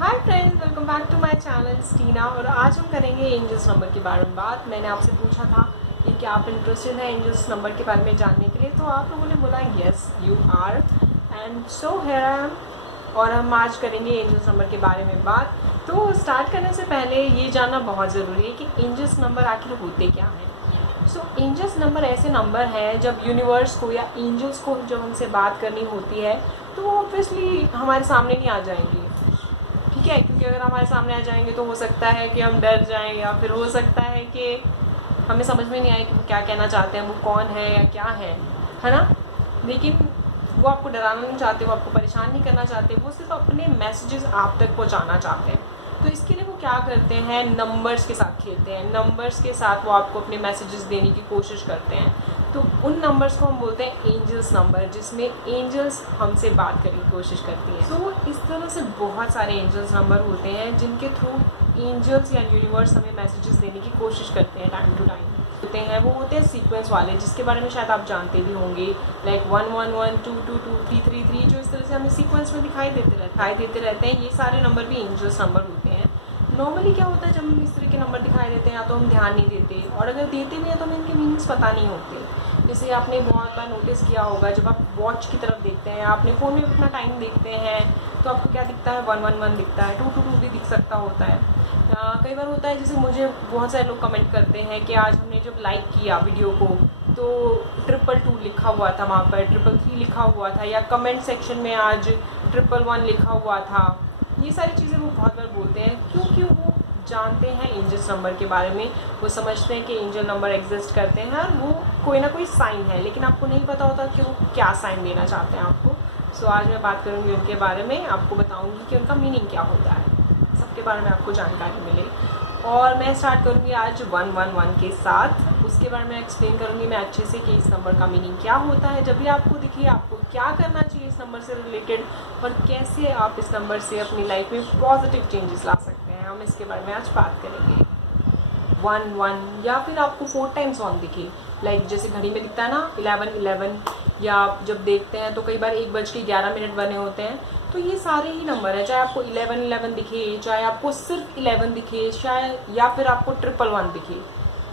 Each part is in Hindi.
Hi friends, welcome back to my channel Tina. और आज हम करेंगे एंजल्स नंबर के बारे में बात। मैंने आपसे पूछा था कि क्या आप इंटरेस्टेड हैं एंजल्स नंबर के बारे में जानने के लिए, तो आप लोगों ने बोला yes you are and so here I am. और हम आज करेंगे एंजल्स नंबर के बारे में बात। तो स्टार्ट करने से पहले ये जानना बहुत ज़रूरी है कि एंजल्स नंबर आखिर होते क्या हैं। सो एंजल्स नंबर ऐसे नंबर हैं जब यूनिवर्स को या एंजल्स को जब हमसे बात करनी होती है तो वो ऑब्वियसली हमारे सामने नहीं आ जाएंगी, ठीक है। क्योंकि अगर हमारे सामने आ जाएंगे तो हो सकता है कि हम डर जाएं, या फिर हो सकता है कि हमें समझ में नहीं आए कि वो क्या कहना चाहते हैं, वो कौन है या क्या है ना। लेकिन वो आपको डराना नहीं चाहते, वो आपको परेशान नहीं करना चाहते, वो सिर्फ अपने मैसेजेस आप तक पहुंचाना चाहते हैं। तो इसके लिए वो क्या करते हैं, नंबर्स के साथ खेलते हैं। नंबर्स के साथ वो आपको अपने मैसेजेस देने की कोशिश करते हैं। तो उन नंबर्स को हम बोलते हैं एंजल्स नंबर, जिसमें एंजल्स हमसे बात करने की कोशिश करती हैं। तो इस तरह से बहुत सारे एंजल्स नंबर होते हैं जिनके थ्रू एंजल्स या यूनिवर्स हमें मैसेजेस देने की कोशिश करते हैं टाइम टू टाइम। होते हैं वो होते हैं सीक्वेंस वाले, जिसके बारे में शायद आप जानते भी होंगे, लाइक 1 1 1 2 2 2 3 3 3, जो इस तरह से हमें सीक्वेंस में दिखाई देते रहते हैं। ये सारे नंबर भी एंजल्स नंबर होते हैं। नॉर्मली क्या होता है, जब हम इस तरह के नंबर दिखाई देते हैं या तो हम ध्यान नहीं देते, और अगर देते भी हैं तो हमें इनके मीनिंग्स पता नहीं होते। जैसे आपने बहुत बार नोटिस किया होगा, जब आप वॉच की तरफ देखते हैं, आपने फ़ोन में अपना टाइम देखते हैं, तो आपको क्या दिखता है, 1 1 1 दिखता है, 2 2 2 भी दिख सकता होता है। कई बार होता है, जैसे मुझे बहुत सारे लोग कमेंट करते हैं कि आज हमने जब लाइक किया वीडियो को तो 222 लिखा हुआ था, वहाँ पर 333 लिखा हुआ था, या कमेंट सेक्शन में आज 111 लिखा हुआ था। ये सारी चीज़ें वो बहुत बार बोलते हैं क्योंकि वो जानते हैं एंजल्स नंबर के बारे में। वो समझते हैं कि एंजल नंबर एग्जिस्ट करते हैं और वो कोई ना कोई साइन है, लेकिन आपको नहीं पता होता कि वो क्या साइन देना चाहते हैं आपको। सो आज मैं बात करूँगी उनके बारे में, आपको बताऊँगी कि उनका मीनिंग क्या होता है, सबके बारे में आपको जानकारी मिले। और मैं स्टार्ट करूँगी आज 111 के साथ। उसके बारे में एक्सप्लेन करूँगी मैं अच्छे से कि इस नंबर का मीनिंग क्या होता है। जब भी आपको दिखे आपको क्या करना चाहिए इस नंबर से रिलेटेड, और कैसे आप इस नंबर से अपनी लाइफ में पॉजिटिव चेंजेस ला सकते हैं, हम इसके बारे में आज बात करेंगे। 1 1 या फिर आपको 4 टाइम्स 1 दिखे, लाइक जैसे घड़ी में दिखता है ना 11 11, या आप जब देखते हैं तो कई बार 1:11 बने होते हैं। तो ये सारे ही नंबर है, चाहे आपको 11 11 दिखे, चाहे आपको सिर्फ 11 दिखे, शायद, या फिर आपको 111 दिखे,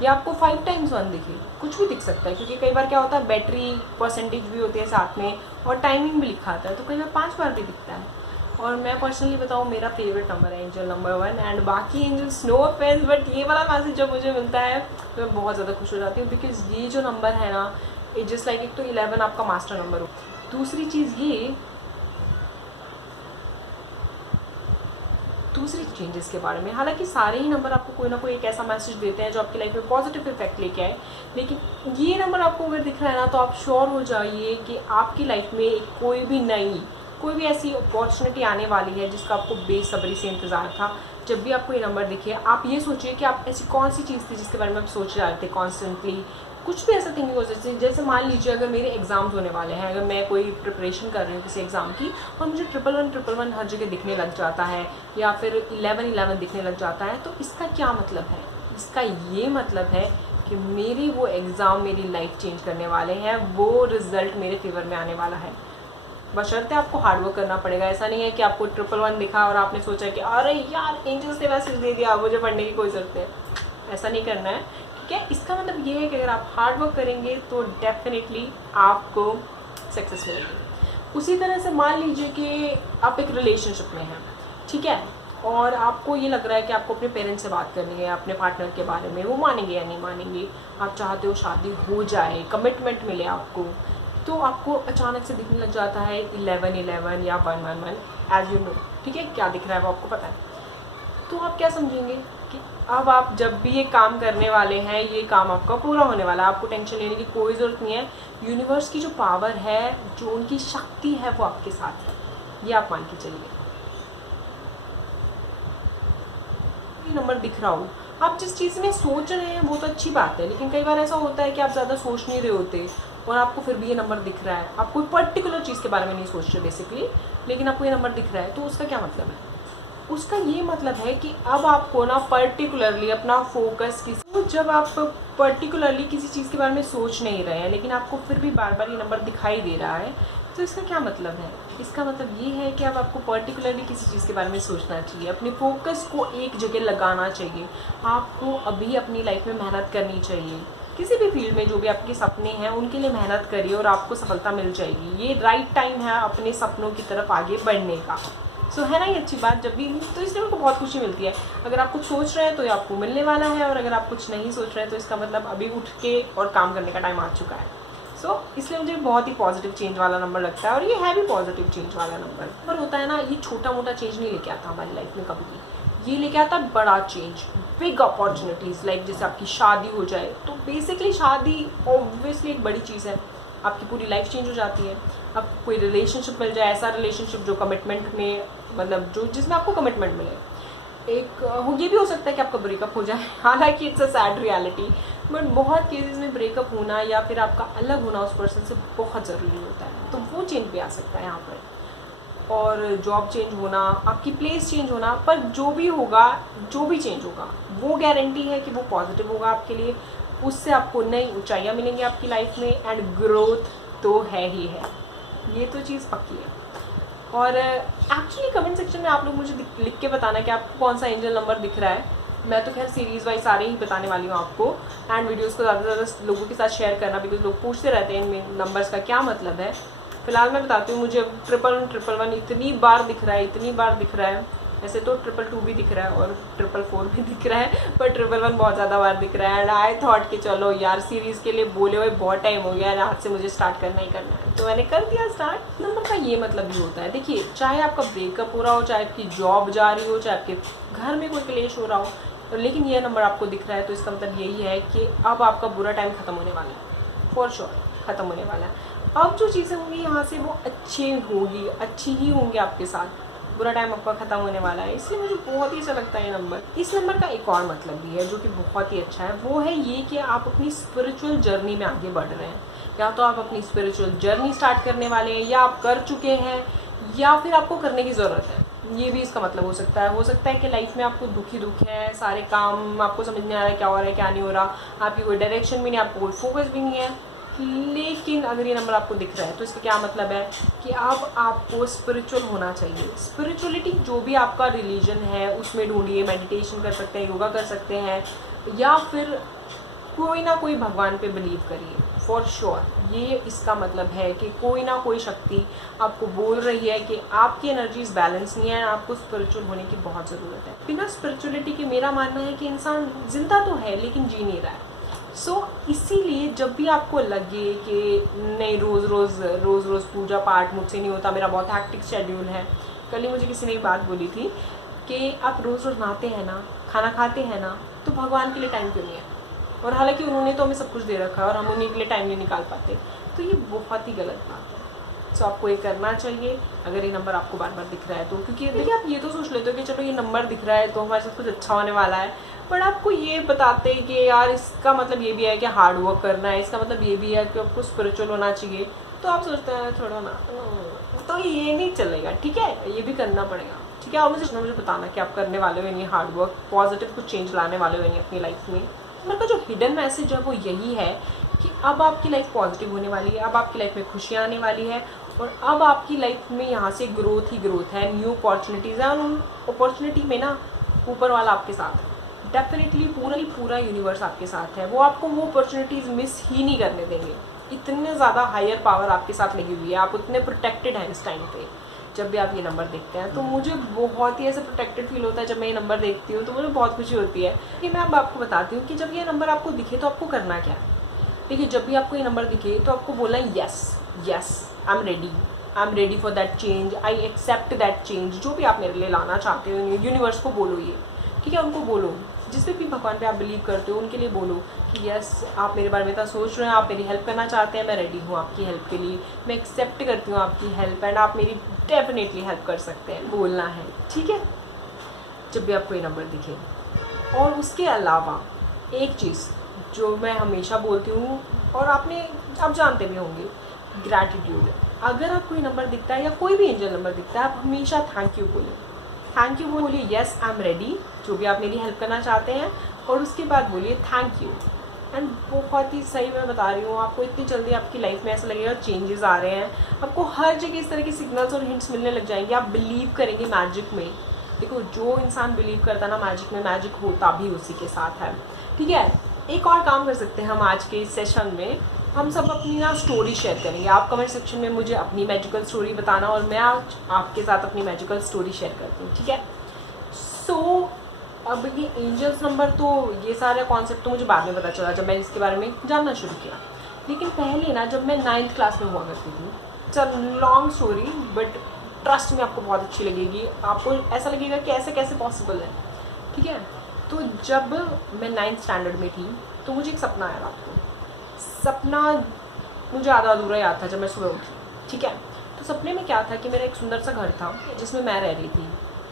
या आपको 5 टाइम्स 1 दिखे, कुछ भी दिख सकता है। क्योंकि कई बार क्या होता है, बैटरी परसेंटेज भी होती है साथ में, और टाइमिंग भी लिखा आता है, तो कई बार 5 बार भी दिखता है। और मैं पर्सनली बताऊँ, मेरा फेवरेट नंबर है एंजल नंबर 1। एंड बाकी एंजल्स नो ऑफेंस, बट ये वाला मैसेज जब मुझे मिलता है तो मैं बहुत ज़्यादा खुश हो जाती हूँ। बिकॉज ये जो नंबर है ना, इट जस्ट लाइक, एक तो 11 आपका मास्टर नंबर हो, दूसरी चीज़ ये, दूसरी चेंजेस के बारे में। हालांकि सारे ही नंबर आपको कोई ना कोई एक ऐसा मैसेज देते हैं जो आपकी लाइफ में पॉजिटिव इफेक्ट लेके आए, लेकिन ये नंबर आपको अगर दिख रहा है ना, तो आप श्योर हो जाइए कि आपकी लाइफ में कोई भी ऐसी अपॉर्चुनिटी आने वाली है जिसका आपको बेसब्री से इंतज़ार था। जब भी आपको ये नंबर दिखे, आप ये सोचिए कि आप ऐसी कौन सी चीज़ थी जिसके बारे में आप सोच रहे थे कॉन्स्टेंटली। कुछ भी ऐसा थिंकिंग हो सकती है, जैसे मान लीजिए अगर मेरे एग्ज़ाम्स होने वाले हैं, अगर मैं कोई प्रिपरेशन कर रही हूँ किसी एग्ज़ाम की, और मुझे 111 हर जगह दिखने लग जाता है, या फिर 11 11 दिखने लग जाता है, तो इसका क्या मतलब है? इसका ये मतलब है कि मेरी वो एग्ज़ाम मेरी लाइफ चेंज करने वाले हैं, वो रिज़ल्ट मेरे फेवर में आने वाला है। बशर्ते आपको हार्डवर्क करना पड़ेगा। ऐसा नहीं है कि आपको 111 दिखा और आपने सोचा कि अरे यार एंजल्स ने मैसेज दे दिया, मुझे पढ़ने की कोई ज़रूरत नहीं। ऐसा नहीं करना है, ठीक है। इसका मतलब ये है कि अगर आप हार्डवर्क करेंगे तो डेफिनेटली आपको सक्सेस मिलेगी। उसी तरह से मान लीजिए कि आप एक रिलेशनशिप में हैं, ठीक है, और आपको ये लग रहा है कि आपको अपने पेरेंट्स से बात करनी है अपने पार्टनर के बारे में, वो मानेंगे या नहीं मानेंगे, आप चाहते हो शादी हो जाए, कमिटमेंट मिले आपको, तो आपको अचानक से दिखने लग जाता है 11 11 या 1 1 1, एज यू नो, ठीक है। क्या दिख रहा है वो आपको पता है। तो आप क्या समझेंगे कि अब आप जब भी ये काम करने वाले हैं, ये काम आपका पूरा होने वाला है, आपको टेंशन लेने की कोई ज़रूरत नहीं है। यूनिवर्स की जो पावर है, जो उनकी शक्ति है, वो आपके साथ है, ये आप मान के चलिए। ये नंबर दिख रहा हो, आप जिस चीज़ में सोच रहे हैं वो तो अच्छी बात है, लेकिन कई बार ऐसा होता है कि आप ज़्यादा सोच नहीं रहे होते और आपको फिर भी ये नंबर दिख रहा है। आप कोई पर्टिकुलर चीज़ के बारे में नहीं सोच रहे बेसिकली, लेकिन आपको ये नंबर दिख रहा है, तो उसका क्या मतलब है? उसका ये मतलब है कि अब आपको ना पर्टिकुलरली अपना फोकस जब आप पर्टिकुलरली किसी चीज़ के बारे में सोच नहीं रहे हैं, लेकिन आपको फिर भी बार बार ये नंबर दिखाई दे रहा है, तो इसका क्या मतलब है? इसका मतलब ये है कि अब आपको पर्टिकुलरली किसी चीज़ के बारे में सोचना चाहिए, अपने फोकस को एक जगह लगाना चाहिए। आपको अभी अपनी लाइफ में मेहनत करनी चाहिए, किसी भी फील्ड में जो भी आपके सपने हैं उनके लिए मेहनत करिए और आपको सफलता मिल जाएगी। ये राइट टाइम है अपने सपनों की तरफ आगे बढ़ने का। सो है ना ये अच्छी बात? जब भी तो इसलिए मेरे को बहुत खुशी मिलती है। अगर आप कुछ सोच रहे हैं तो ये आपको मिलने वाला है, और अगर आप कुछ नहीं सोच रहे हैं तो इसका मतलब अभी उठ के और काम करने का टाइम आ चुका है। सो इसलिए मुझे बहुत ही पॉजिटिव चेंज वाला नंबर लगता है, और ये है भी पॉजिटिव चेंज वाला नंबर। पर होता है ना, ये छोटा मोटा चेंज नहीं लेके आता हमारी लाइफ में कभी भी, ये लेके आता बड़ा चेंज, बिग अपॉर्चुनिटीज़। लाइक जैसे आपकी शादी हो जाए, तो बेसिकली शादी ऑब्वियसली एक बड़ी चीज़ है, आपकी पूरी लाइफ चेंज हो जाती है। आपको कोई रिलेशनशिप मिल जाए, ऐसा रिलेशनशिप जो कमिटमेंट में, मतलब जो जिसमें आपको कमिटमेंट मिले। एक ये भी हो सकता है कि आपका ब्रेकअप हो जाए, हालांकि it's a sad reality, but बहुत केसेस में ब्रेकअप होना या फिर आपका अलग होना उस पर्सन से बहुत ज़रूरी होता है, तो वो चेंज भी आ सकता है यहाँ पर। और जॉब चेंज होना, आपकी प्लेस चेंज होना, पर जो भी होगा, जो भी चेंज होगा, वो गारंटी है कि वो पॉजिटिव होगा आपके लिए। उससे आपको नई ऊंचाइयाँ मिलेंगी आपकी लाइफ में, एंड ग्रोथ तो है ही है, ये तो चीज़ पक्की है। और एक्चुअली कमेंट सेक्शन में आप लोग मुझे लिख के बताना कि आपको कौन सा एंजल नंबर दिख रहा है। मैं तो खैर सीरीज़ वाइज सारे ही बताने वाली हूँ आपको, एंड वीडियोस को ज़्यादा से ज़्यादा लोगों के साथ शेयर करना, बिकॉज लोग पूछते रहते हैं इन नंबर्स का क्या मतलब है। फिलहाल मैं बताती हूँ, मुझे 111 इतनी बार दिख रहा है, इतनी बार दिख रहा है। ऐसे तो 222 भी दिख रहा है और 444 भी दिख रहा है, पर 111 बहुत ज़्यादा बार दिख रहा है। एंड आई थॉट कि चलो यार, सीरीज़ के लिए बोले हुए बहुत टाइम हो गया है, आज से मुझे स्टार्ट करना ही करना है, तो मैंने कर दिया स्टार्ट। नंबर का ये मतलब भी होता है, देखिए, चाहे आपका ब्रेकअप हो रहा हो, चाहे आपकी जॉब जा रही हो, चाहे आपके घर में कोई क्लेश हो रहा हो, लेकिन ये नंबर आपको दिख रहा है, तो इसका मतलब यही है कि अब आपका बुरा टाइम ख़त्म होने वाला है, फॉर श्योर ख़त्म होने वाला है। अब जो चीज़ें होंगी यहाँ से वो अच्छी ही होंगी आपके साथ। बुरा टाइम आपका ख़त्म होने वाला है, इसलिए मुझे बहुत ही अच्छा लगता है ये नंबर। इस नंबर का एक और मतलब भी है जो कि बहुत ही अच्छा है, वो है ये कि आप अपनी स्पिरिचुअल जर्नी में आगे बढ़ रहे हैं। या तो आप अपनी स्पिरिचुअल जर्नी स्टार्ट करने वाले हैं, या आप कर चुके हैं, या फिर आपको करने की ज़रूरत है। ये भी इसका मतलब हो सकता है। हो सकता है कि लाइफ में आपको दुख है, सारे काम आपको समझ नहीं आ रहा है क्या हो रहा है क्या नहीं हो रहा, आपकी कोई डायरेक्शन भी नहीं, आपको कोई फोकस भी नहीं है। लेकिन अगर ये नंबर आपको दिख रहा है तो इसका क्या मतलब है कि अब आपको स्पिरिचुअल होना चाहिए। स्पिरिचुअलिटी जो भी आपका रिलीजन है उसमें ढूंढिए, मेडिटेशन कर सकते हैं, योगा कर सकते हैं, या फिर कोई ना कोई भगवान पे बिलीव करिए, फॉर श्योर। ये इसका मतलब है कि कोई ना कोई शक्ति आपको बोल रही है कि आपकी एनर्जीज बैलेंस नहीं है, आपको स्पिरिचुअल होने की बहुत ज़रूरत है। बिना स्पिरिचुअलिटी के मेरा मानना है कि इंसान जिंदा तो है लेकिन जी नहीं रहा है। इसीलिए जब भी आपको लगे कि नहीं, रोज़ रोज़ पूजा पाठ मुझसे नहीं होता, मेरा बहुत हैक्टिक शेड्यूल है। कल ही मुझे किसी ने एक बात बोली थी कि आप रोज़ नहाते हैं ना, खाना खाते हैं ना, तो भगवान के लिए टाइम क्यों नहीं है? और हालांकि उन्होंने तो हमें सब कुछ दे रखा है और हम उन्हीं के लिए टाइम नहीं निकाल पाते, तो ये बहुत ही गलत बात है। सो आपको ये करना चाहिए अगर ये नंबर आपको बार बार दिख रहा है तो, क्योंकि देखिए, आप ये तो सोच लेते हो कि चलो ये नंबर दिख रहा है तो हमारे साथ कुछ अच्छा होने वाला है, बट आपको ये बताते हैं कि यार इसका मतलब ये भी है कि हार्ड वर्क करना है, इसका मतलब ये भी है कि आपको स्पिरिचुअल होना चाहिए, तो आप सोचते हैं छोड़ो ना, तो ये नहीं चलेगा। ठीक है, ये भी करना पड़ेगा। ठीक है, और मुझे बताना कि आप करने वाले हो नहीं हार्ड वर्क, पॉजिटिव कुछ चेंज लाने वाले हो नहीं अपनी लाइफ में। मतलब जो हिडन मैसेज है वो यही है कि अब आपकी लाइफ पॉजिटिव होने वाली है, अब आपकी लाइफ में खुशियाँ आने वाली है, और अब आपकी लाइफ में यहाँ से ग्रोथ ही ग्रोथ है, न्यू अपॉर्चुनिटीज़ है, और उन अपॉर्चुनिटी में ना ऊपर वाला आपके साथ है। डेफिनेटली पूरा यूनिवर्स आपके साथ है, वो आपको वो अपॉर्चुनिटीज़ मिस ही नहीं करने देंगे। इतने ज़्यादा हायर पावर आपके साथ लगी हुई है, आप उतने प्रोटेक्टेड हैं इस टाइम पे। जब भी आप ये नंबर देखते हैं तो मुझे बहुत ही ऐसे प्रोटेक्टेड फील होता है। जब मैं ये नंबर देखती हूँ तो मुझे बहुत खुशी होती है। कि मैं अब आपको बताती हूँ कि जब ये नंबर आपको दिखे तो आपको करना क्या है। देखिए, जब भी आपको ये नंबर दिखे तो आपको बोलना है yes I am ready for that change, I accept that change. जो भी आप मेरे लिए लाना चाहते हो, यूनिवर्स को बोलो ये, ठीक है, उनको बोलो। जिस भी भगवान पे आप बिलीव करते हो उनके लिए बोलो कि यस, आप मेरे बारे में इतना सोच रहे हैं, आप मेरी हेल्प करना चाहते हैं, मैं रेडी हूँ आपकी हेल्प के लिए, मैं एक्सेप्ट करती हूँ आपकी हेल्प, एंड आप मेरी डेफिनेटली हेल्प कर सकते हैं, बोलना है। ठीक है, जब भी आपको ये नंबर दिखे। और उसके अलावा एक चीज़ जो मैं हमेशा बोलती हूँ और आप जानते भी होंगे, ग्रैटिट्यूड। अगर आपको ये नंबर दिखता है या कोई भी एंजल नंबर दिखता है, आप हमेशा थैंक यू बोलें। थैंक यू बोलिए, यस आई एम रेडी, जो भी आप मेरी हेल्प करना चाहते हैं, और उसके बाद बोलिए थैंक यू। एंड बहुत ही सही मैं बता रही हूँ आपको, इतनी जल्दी आपकी लाइफ में ऐसा लगेगा चेंजेस आ रहे हैं, आपको हर जगह इस तरह के सिग्नल्स और हिंट्स मिलने लग जाएंगे, आप बिलीव करेंगे मैजिक में। देखो जो इंसान बिलीव करता है ना मैजिक में, मैजिक होता भी उसी के साथ है, ठीक है। एक और काम कर सकते हैं हम आज के इस सेशन में, हम सब अपनी ना स्टोरी शेयर करेंगे। आप कमेंट सेक्शन में मुझे अपनी मैजिकल स्टोरी बताना और मैं आज आपके साथ अपनी मैजिकल स्टोरी शेयर करती हूँ, ठीक है। सो अब ये एंजल्स नंबर, तो ये सारा कॉन्सेप्ट तो मुझे बाद में पता चला जब मैंने इसके बारे में जानना शुरू किया, लेकिन पहले ना जब मैं 9th क्लास में हुआ करती थी, it's long story but trust में आपको बहुत अच्छी लगेगी, आपको ऐसा लगेगा कि ऐसे कैसे पॉसिबल है, ठीक है। तो जब मैं 9th स्टैंडर्ड में थी तो मुझे एक सपना आया रात को। सपना मुझे आधा अधूरा याद था जब मैं सुबह उठी, ठीक है। तो सपने में क्या था कि मेरा एक सुंदर सा घर था जिसमें मैं रह रही थी,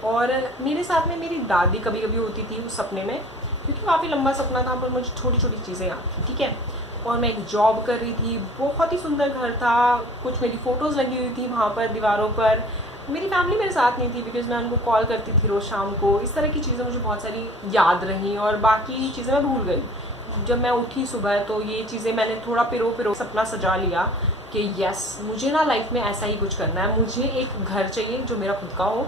और मेरे साथ में मेरी दादी कभी कभी होती थी उस सपने में, क्योंकि काफ़ी लंबा सपना था पर मुझे छोटी छोटी चीज़ें याद थी, ठीक है। और मैं एक जॉब कर रही थी, बहुत ही सुंदर घर था, कुछ मेरी फ़ोटोज़ लगी हुई थी वहाँ पर दीवारों पर। मेरी फैमिली मेरे साथ नहीं थी बिकॉज मैं उनको कॉल करती थी रोज़ शाम को। इस तरह की चीज़ें मुझे बहुत सारी याद रहीं और बाकी चीज़ें मैं भूल गई। जब मैं उठी सुबह तो ये चीज़ें मैंने थोड़ा पिरो सपना सजा लिया कि यस मुझे ना लाइफ में ऐसा ही कुछ करना है, मुझे एक घर चाहिए जो मेरा खुद का हो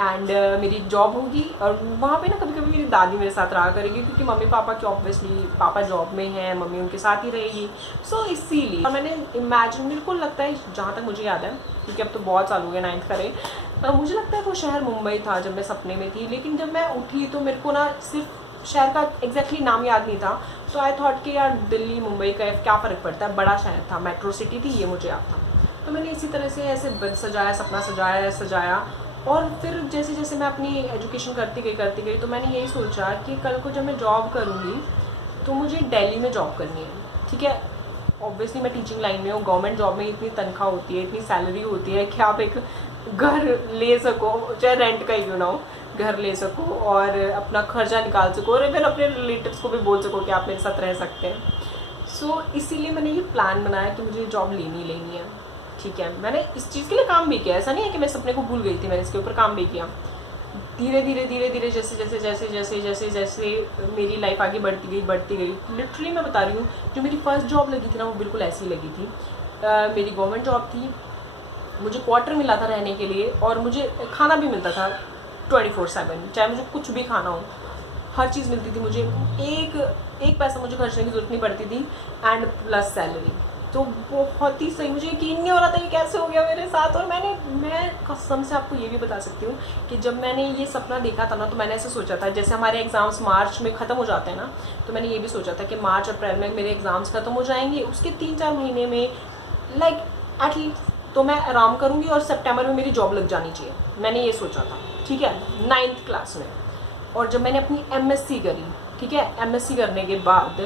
एंड मेरी जॉब होगी, और वहाँ पे ना कभी कभी मेरी दादी मेरे साथ रहा करेगी क्योंकि मम्मी पापा की ऑब्वियसली पापा जॉब में हैं, मम्मी उनके साथ ही रहेगी। सो इसीलिए और मैंने इमेजिन, बिल्कुल लगता है जहाँ तक मुझे याद है क्योंकि अब तो बहुत साल हो गए 9th करे, मुझे लगता है वो शहर मुंबई था जब मैं सपने में थी। लेकिन जब मैं उठी तो मेरे को ना सिर्फ शहर का एग्जैक्टली नाम याद नहीं था, तो आई थॉट कि यार दिल्ली मुंबई का क्या फ़र्क पड़ता है, बड़ा शहर था, मेट्रो सिटी थी, ये मुझे याद था। तो मैंने इसी तरह से ऐसे सजाया, सपना सजाया और फिर जैसे जैसे मैं अपनी एजुकेशन करती गई तो मैंने यही सोचा कि कल को जब मैं जॉब करूँगी तो मुझे दिल्ली में जॉब करनी है, ठीक है। ऑब्वियसली मैं टीचिंग लाइन में हूँ, गवर्नमेंट जॉब में इतनी तनख्वाह होती है, इतनी सैलरी होती है कि आप एक घर ले सको, चाहे रेंट का ही ना हो, घर ले सको और अपना खर्चा निकाल सको और इवन अपने रिलेटिव्स को भी बोल सको कि आप मेरे साथ रह सकते हैं। सो इसीलिए मैंने ये प्लान बनाया कि मुझे जॉब लेनी है, ठीक है। मैंने इस चीज़ के लिए काम भी किया, ऐसा नहीं है कि मैं सपने को भूल गई थी, मैंने इसके ऊपर काम भी किया। धीरे धीरे जैसे मेरी लाइफ आगे बढ़ती गई। लिटरली मैं बता रही हूँ, जो मेरी फर्स्ट जॉब लगी थी ना वो बिल्कुल ऐसी ही लगी थी। मेरी गवर्नमेंट जॉब थी, मुझे क्वार्टर मिला था रहने के लिए और मुझे खाना भी मिलता था 24/7, चाहे मुझे कुछ भी खाना हो, हर चीज़ मिलती थी मुझे, एक पैसा मुझे खर्चने की ज़रूरत नहीं पड़ती थी एंड प्लस सैलरी। तो बहुत ही सही, मुझे यकीन नहीं हो रहा था ये कैसे हो गया मेरे साथ। और मैं कसम से आपको ये भी बता सकती हूँ कि जब मैंने ये सपना देखा था ना तो मैंने ऐसे सोचा था, जैसे हमारे एग्ज़ाम्स मार्च में ख़त्म हो जाते हैं ना, तो मैंने ये भी सोचा था कि मार्च अप्रैल में मेरे एग्ज़ाम्स ख़त्म हो जाएंगे, उसके 3-4 महीने में लाइक एटलीस्ट तो मैं आराम करूँगी और सितंबर में मेरी जॉब लग जानी चाहिए, मैंने ये सोचा था, ठीक है, 9th क्लास में। और जब मैंने अपनी MSc करी, ठीक है, MSc करने के बाद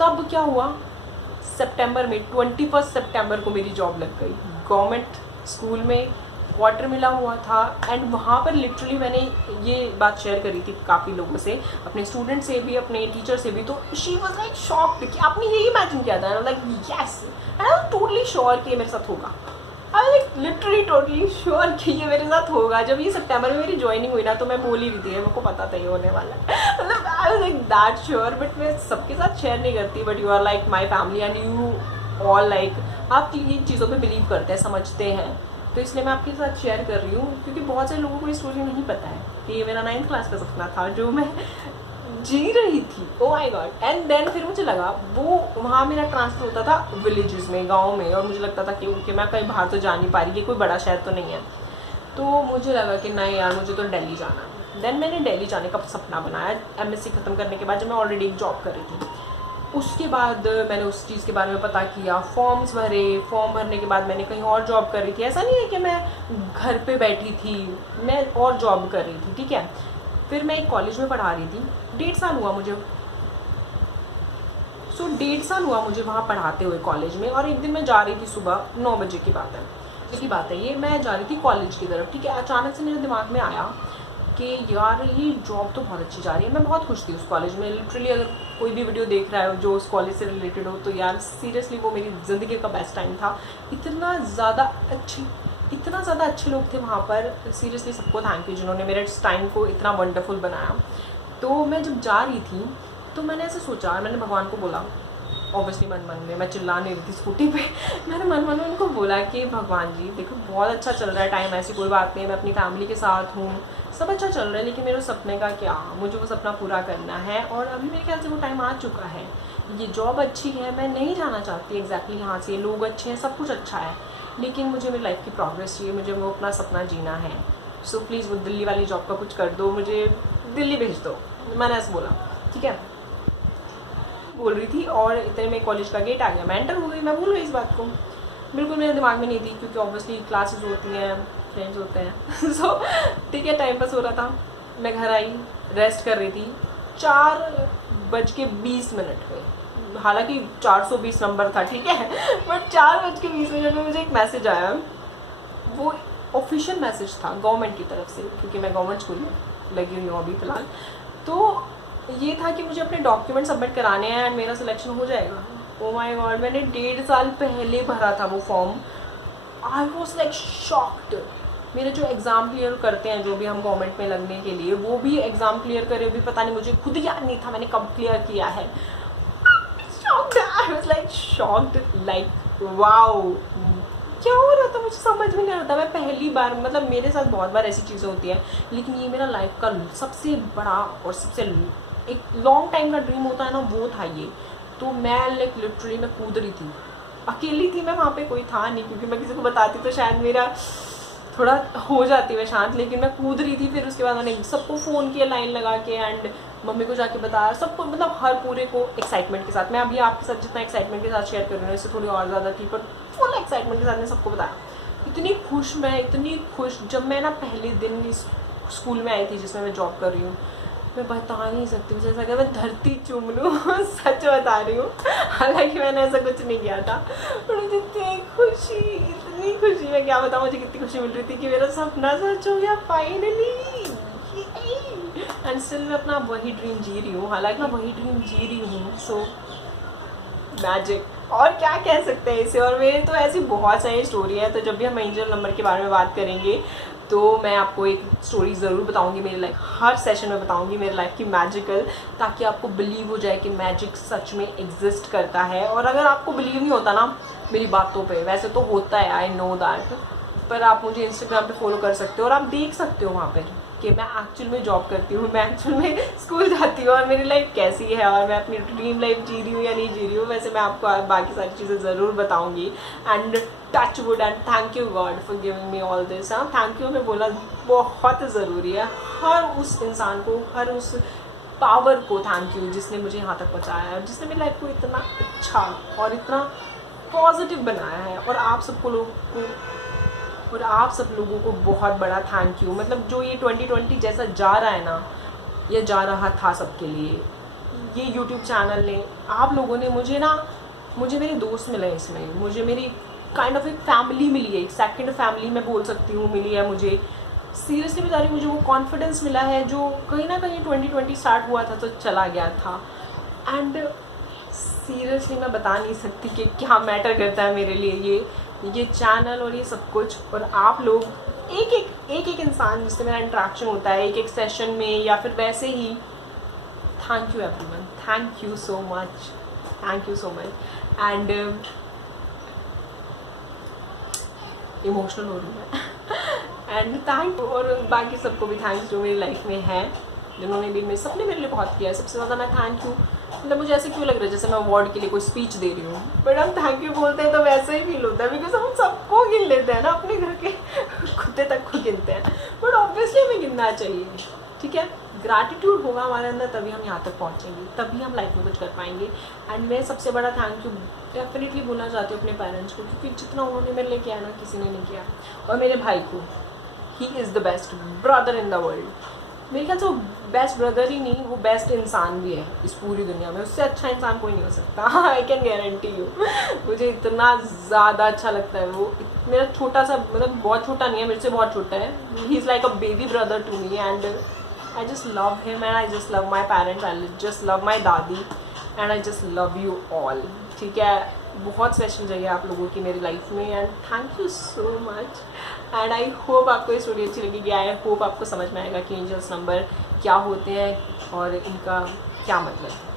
तब क्या हुआ, सितंबर में 21 सितंबर को मेरी जॉब लग गई गवर्नमेंट स्कूल में, क्वार्टर मिला हुआ था। एंड वहाँ पर लिटरली मैंने ये बात शेयर करी थी काफ़ी लोगों से, अपने स्टूडेंट से भी, अपने टीचर से भी, तो शी वाज लाइक शॉक्ड कि आपने यही इमेजिन किया था, like yes, I am totally sure कि ये मेरे साथ होगा, I like literally totally sure कि ये मेरे साथ होगा। जब ये सितंबर में मेरी ज्वाइनिंग हुई ना तो मैं बोल ही रही थी, मेरे को पता था ये होने वाला है, मतलब I was like that sure. But मैं सबके साथ शेयर नहीं करती, but you are like my family and you all like, आप इन चीज़ों पे बिलीव करते हैं, समझते हैं, तो इसलिए मैं आपके साथ शेयर कर रही हूँ क्योंकि बहुत सारे लोगों को ये स्टोरी नहीं पता है कि ये मेरा 9th क्लास का सपना था जो मैं जी रही थी। Oh my God. And then फिर मुझे लगा वो वहाँ मेरा ट्रांसफ़र होता था विलेजेस में, गाँव में, और मुझे लगता था कि मैं कहीं बाहर तो जा नहीं पा रही, ये कोई बड़ा शहर तो नहीं है। तो मुझे लगा कि नहीं यार मुझे तो दिल्ली जाना है। देन मैंने दिल्ली जाने का सपना बनाया MSc ख़त्म करने के बाद, जब मैं ऑलरेडी एक जॉब कर रही थी। उसके बाद मैंने उस चीज़ के बारे में पता किया, फॉर्म भरने के बाद मैंने कहीं और जॉब कर रही थी, ऐसा नहीं है कि मैं घर पे बैठी थी, मैं और जॉब कर रही थी, ठीक है। फिर मैं एक कॉलेज में पढ़ा रही थी, 1.5 साल हुआ मुझे, 1.5 साल हुआ मुझे वहाँ पढ़ाते हुए कॉलेज में। और एक दिन मैं जा रही थी, सुबह 9 बजे की बात है ये, मैं जा रही थी कॉलेज की तरफ, ठीक है। अचानक से मेरे दिमाग में आया कि यार ये जॉब तो बहुत अच्छी जा रही है, मैं बहुत खुश थी उस कॉलेज में। लिटरली अगर कोई भी वीडियो देख रहा है जो उस कॉलेज से रिलेटेड हो तो यार सीरियसली वो मेरी ज़िंदगी का बेस्ट टाइम था। इतना ज़्यादा अच्छे लोग थे वहाँ पर, सीरियसली सबको थैंक यू जिन्होंने मेरे इस टाइम को इतना वंडरफुल बनाया। तो मैं जब जा रही थी तो मैंने ऐसे सोचा, मैंने भगवान को बोला, ऑब्वियसली मन मन में, मैं चिल्ला नहीं रही थी स्कूटी पे मैंने मन मन में उनको बोला कि भगवान जी देखो बहुत अच्छा चल रहा है टाइम, ऐसी कोई बात नहीं, मैं अपनी फैमिली के साथ हूँ, सब अच्छा चल रहा है, लेकिन मेरे सपने का क्या, मुझे वो सपना पूरा करना है और अभी मेरे ख्याल से वो टाइम आ चुका है। ये जॉब अच्छी है, मैं नहीं जाना चाहती एग्जैक्टली यहाँ से, लोग अच्छे हैं, सब कुछ अच्छा है, लेकिन मुझे मेरी लाइफ की प्रोग्रेस चाहिए, मुझे वो अपना सपना जीना है। सो प्लीज़ वो दिल्ली वाली जॉब का कुछ कर दो, मुझे दिल्ली भेज दो। मैंने ऐसे बोला, ठीक है बोल रही थी और इतने में कॉलेज का गेट आ गया, मैं एंटर हो गई। मैं भूल गई इस बात को, बिल्कुल मेरे दिमाग में नहीं थी, क्योंकि ऑब्वियसली क्लासेस होती हैं, फ्रेंड्स होते हैं सो ठीक है, टाइम पास हो रहा था। मैं घर आई, रेस्ट कर रही थी, 4:20 पे, हालांकि 420 नंबर था, ठीक है बट 4:20 में मुझे एक मैसेज आया। वो ऑफिशियल मैसेज था गवर्नमेंट की तरफ से, क्योंकि मैं गवर्नमेंट स्कूल में लगी हुई हूँ अभी फ़िलहाल। तो ये था कि मुझे अपने डॉक्यूमेंट सबमिट कराने हैं एंड मेरा सिलेक्शन हो जाएगा। ओ माय गॉड, मैंने 1.5 साल पहले भरा था वो form. I was like shocked. मेरे जो एग्ज़ाम क्लियर करते हैं, जो भी हम गवर्नमेंट में लगने के लिए, वो भी एग्ज़ाम क्लियर करे भी पता नहीं, मुझे खुद याद नहीं था मैंने कब क्लियर किया है। I was like shocked, like wow, क्या हो रहा था मुझे समझ में नहीं आ रहा था। मैं पहली बार, मतलब मेरे साथ बहुत बार ऐसी चीज़ें होती हैं, लेकिन ये मेरा लाइफ का सबसे बड़ा और सबसे एक लॉन्ग टाइम का ड्रीम होता है ना, वो था ये। तो मैं लाइक लिटरली मैं कूद रही थी, अकेली थी मैं वहाँ पे, कोई था नहीं, क्योंकि मैं किसी को बताती तो शायद मेरा थोड़ा हो जाती मैं शांत, लेकिन मैं कूद रही थी। फिर उसके बाद मैंने सबको फ़ोन किया लाइन लगा के एंड मम्मी को जाके बताया, सबको, मतलब हर पूरे को एक्साइटमेंट के साथ। मैं अभी आपके साथ जितना एक्साइटमेंट के साथ शेयर कर रही हूँ, इससे थोड़ी और ज़्यादा थी, पर फुल एक्साइटमेंट के साथ मैं सबको बताया। इतनी खुश, मैं इतनी खुश, जब मैं ना पहले दिन इस स्कूल में आई थी जिसमें मैं जॉब कर रही हूँ, मैं बता नहीं सकती हूँ, जैसा कि मैं धरती चूम लूँ सच बता रही हूँ, हालांकि मैंने ऐसा कुछ नहीं किया था, पर मुझे इतनी खुशी, मैं क्या बताऊँ मुझे कितनी खुशी मिल रही थी कि मेरा सपना सच हो गया फाइनली। एंड स्टिल मैं अपना वही ड्रीम जी रही हूँ, हालांकि मैं वही ड्रीम जी रही हूँ। सो मैजिक, और क्या कह सकते हैं इसे। और मेरे तो ऐसी बहुत सारी स्टोरी है, तो जब भी हम एंजल नंबर के बारे में बात करेंगे तो मैं आपको एक स्टोरी ज़रूर बताऊंगी मेरी लाइफ, हर सेशन में बताऊंगी मेरी लाइफ की मैजिकल, ताकि आपको बिलीव हो जाए कि मैजिक सच में एग्जिस्ट करता है। और अगर आपको बिलीव नहीं होता ना मेरी बातों पे, वैसे तो होता है, आई नो दैट, पर आप मुझे इंस्टाग्राम पे फॉलो कर सकते हो और आप देख सकते हो वहाँ पर कि मैं एक्चुअल में जॉब करती हूँ, मैं एक्चुअल में स्कूल जाती हूँ और मेरी लाइफ कैसी है और मैं अपनी ड्रीम लाइफ जी रही हूँ या नहीं जी रही हूँ। वैसे मैं आपको बाकी सारी चीज़ें ज़रूर बताऊँगी। And touch wood and thank you God for giving me all this. हाँ, थैंक यू मैं बोला बहुत ज़रूरी है, हर उस इंसान को, हर उस पावर को थैंक यू जिसने मुझे यहाँ तक पहुँचाया है, जिसने मेरी लाइफ को इतना अच्छा और इतना पॉजिटिव बनाया है। और आप सब लोगों को बहुत बड़ा थैंक यू। मतलब जो ये 2020 जैसा जा रहा है ना, ये जा रहा था सबके लिए, ये यूट्यूब चैनल ने, आप लोगों ने मुझे मेरे दोस्त मिले इसमें, मुझे मेरी काइंड ऑफ एक फैमिली मिली है, एक सेकंड फैमिली मैं बोल सकती हूँ मिली है मुझे। सीरियसली बता रही हूँ, मुझे वो कॉन्फिडेंस मिला है जो कहीं ना कहीं 2020 स्टार्ट हुआ था तो चला गया था। एंड सीरियसली मैं बता नहीं सकती कि क्या मैटर करता है मेरे लिए ये चैनल और ये सब कुछ। और आप लोग एक इंसान जिससे मेरा इंटरेक्शन होता है एक सेशन में या फिर वैसे ही, thank you everyone, thank you so much. And emotional हो रही है एंड थैंक, और बाकी सबको भी थैंक्स जो मेरी लाइफ में है, जिन्होंने भी मेरे सबने मेरे लिए बहुत किया है। सबसे ज़्यादा मैं थैंक यू, मतलब मुझे ऐसे क्यों लग रहा है जैसे मैं अवार्ड के लिए कोई स्पीच दे रही हूँ, बट हम थैंक यू बोलते हैं तो वैसे ही फील होता है, बिकॉज हम सबको गिन लेते हैं ना, अपने घर के कुत्ते तक को गिनते हैं, बट ऑब्वियसली हमें गिनना चाहिए, ठीक है। ग्रैटिट्यूड होगा हमारे अंदर तभी हम यहाँ तक पहुँचेंगे, तभी हम लाइफ में कुछ कर पाएंगे। एंड मैं सबसे बड़ा थैंक यू डेफिनेटली बोलना चाहती हूँ अपने पेरेंट्स को, क्योंकि जितना उन्होंने मेरे लिए किया ना किसी ने नहीं किया। और मेरे भाई को, he is the best brother in the world. मेरे ख्याल से वो बेस्ट ब्रदर ही नहीं, वो बेस्ट इंसान भी है इस पूरी दुनिया में, उससे अच्छा इंसान कोई नहीं हो सकता, आई कैन गारंटी यू। मुझे इतना ज़्यादा अच्छा लगता है वो, मेरा छोटा सा, मतलब बहुत छोटा नहीं है, मेरे से बहुत छोटा है, he is like a baby brother to me and I just love him and I just love my parents, I just love my dadi and I just love you all, ठीक है। बहुत स्पेशल जगह आप लोगों की मेरी लाइफ में and thank you so much. And I hope आपको ये स्टोरी अच्छी लगेगी, आई होप आपको समझ में आएगा कि एंजल्स नंबर क्या होते हैं और इनका क्या मतलब है।